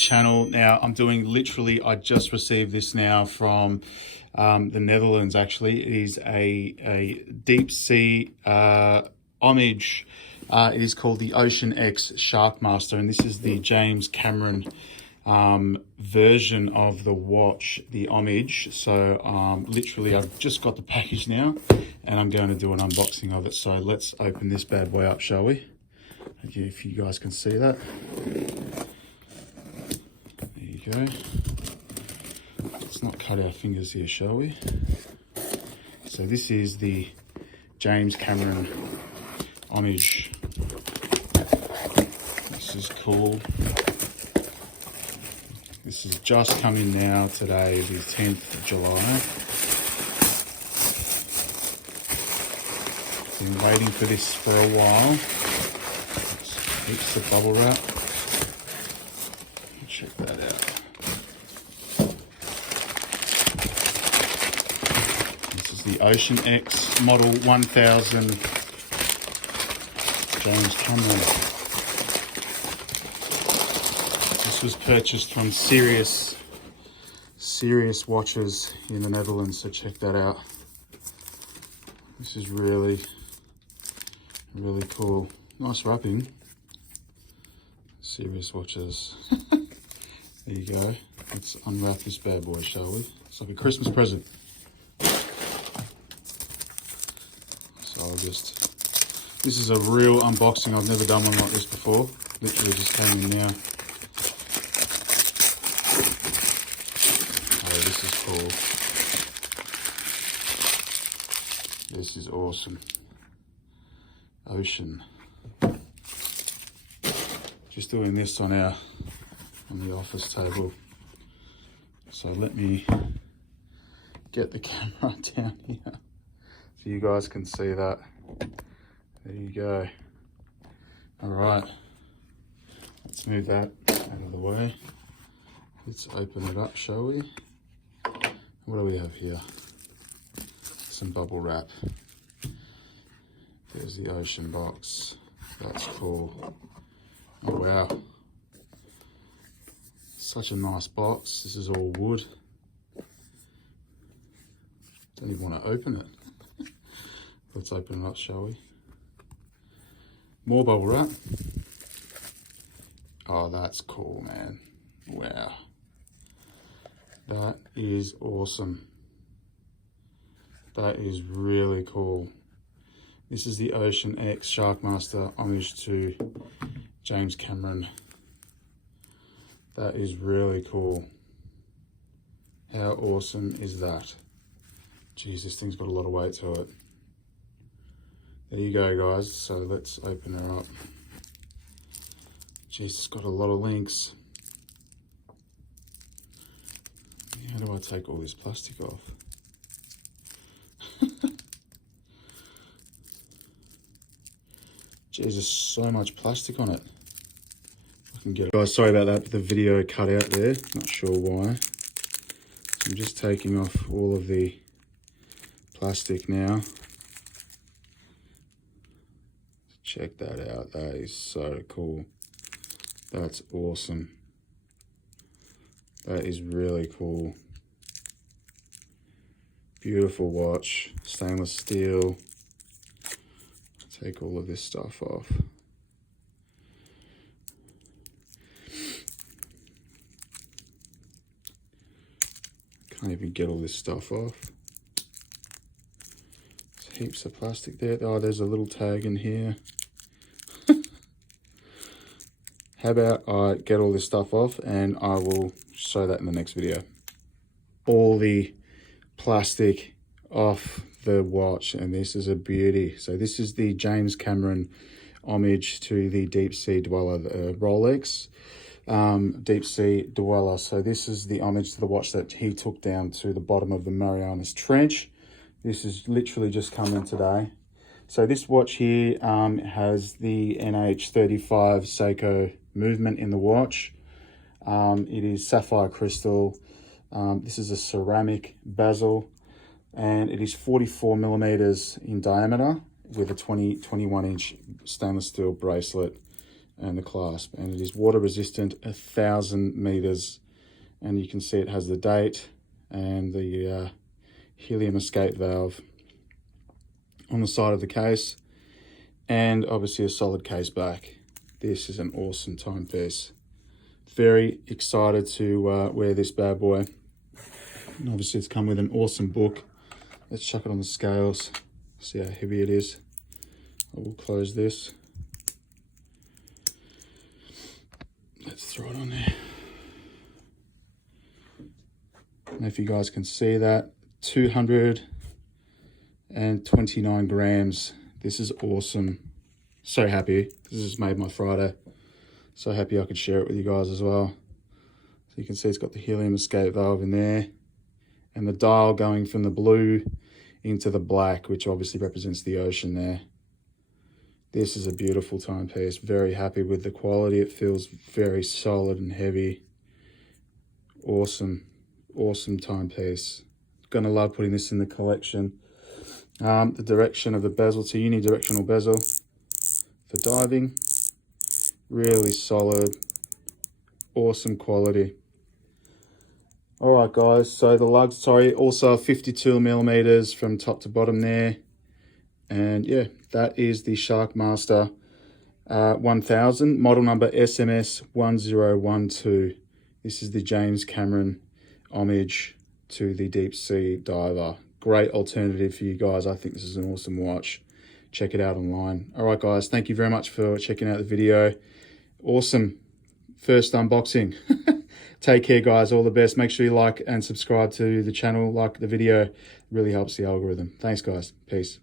channel. Now I'm doing literally, I just received this now from the Netherlands actually. It is a Deepsea Homage. It is called the OceanX Sharkmaster, and this is the James Cameron version of the watch, the Homage. So literally I've just got the package now and I'm going to do an unboxing of it. So let's open this bad boy up, shall we? Okay, if you guys can see that. There you go. Let's not cut our fingers here, shall we? So this is the James Cameron Homage. This is cool. This is just coming now today, the 10th of July. Been waiting for this for a while. Heaps of bubble wrap. Check that out. This is the OceanX model 1000 James Cameron. This was purchased from Serious Watches in the Netherlands, so check that out. This is really cool. Nice wrapping. Serious Watches. There you go. Let's unwrap this bad boy, shall we? It's like a Christmas present. So this is a real unboxing. I've never done one like this before. Literally just came in now. Oh, this is cool. This is awesome. Ocean. Just doing this on the office table. So let me get the camera down here so you guys can see that. There you go. All right, let's move that out of the way. Let's open it up, shall we? What do we have here? Some bubble wrap. There's the Ocean box. That's cool. Oh wow. Such a nice box. This is all wood. Don't even want to open it. Let's open it up, shall we? More bubble wrap. Oh, that's cool, man. Wow. That is awesome. That is really cool. This is the OceanX Sharkmaster homage to James Cameron. That is really cool. How awesome is that? Jeez, this thing's got a lot of weight to it. There you go, guys. So let's open her up. Jeez, it's got a lot of links. How do I take all this plastic off? Jeez, there's so much plastic on it. I can get it. Guys, sorry about that. The video cut out there. Not sure why. So I'm just taking off all of the plastic now. Check that out. That is so cool. That's awesome. That is really cool. Beautiful watch. Stainless steel. Take all of this stuff off. Can't even get all this stuff off. There's heaps of plastic there. Oh, there's a little tag in here. How about I get all this stuff off and I will show that in the next video. All the plastic off the watch, and this is a beauty. So this is the James Cameron homage to the Deepsea Dweller, the Rolex Deepsea Dweller. So this is the homage to the watch that he took down to the bottom of the Marianas Trench. This is literally just come in today. So this watch here has the NH35 Seiko movement in the watch. It is sapphire crystal. This is a ceramic bezel, and it is 44 millimeters in diameter with a 21 inch stainless steel bracelet and the clasp, and it is water resistant 1,000 meters, and you can see it has the date and the helium escape valve on the side of the case, and obviously a solid case back. This is an awesome timepiece. Very excited to wear this bad boy. And obviously it's come with an awesome book. Let's chuck it on the scales, see how heavy it is. I will close this. Let's throw it on there. And if you guys can see that, 229 grams. This is awesome. So happy. This has made my Friday. So happy I could share it with you guys as well. So you can see it's got the helium escape valve in there, and the dial going from the blue into the black, which obviously represents the ocean there. This is a beautiful timepiece. Very happy with the quality. It feels very solid and heavy. Awesome, awesome timepiece. Gonna love putting this in the collection. The direction of the bezel, it's a uni-directional bezel for diving. Really solid, awesome quality. All right, guys, so the lugs, sorry, also 52 millimeters from top to bottom there. And yeah, that is the Sharkmaster 1000, model number SMS1012. This is the James Cameron homage to the deep sea diver. Great alternative for you guys. I think this is an awesome watch. Check it out online. All right, guys, thank you very much for checking out the video. Awesome first unboxing. Take care, guys. All the best. Make sure you like and subscribe to the channel, like the video. It really helps the algorithm. Thanks, guys. Peace.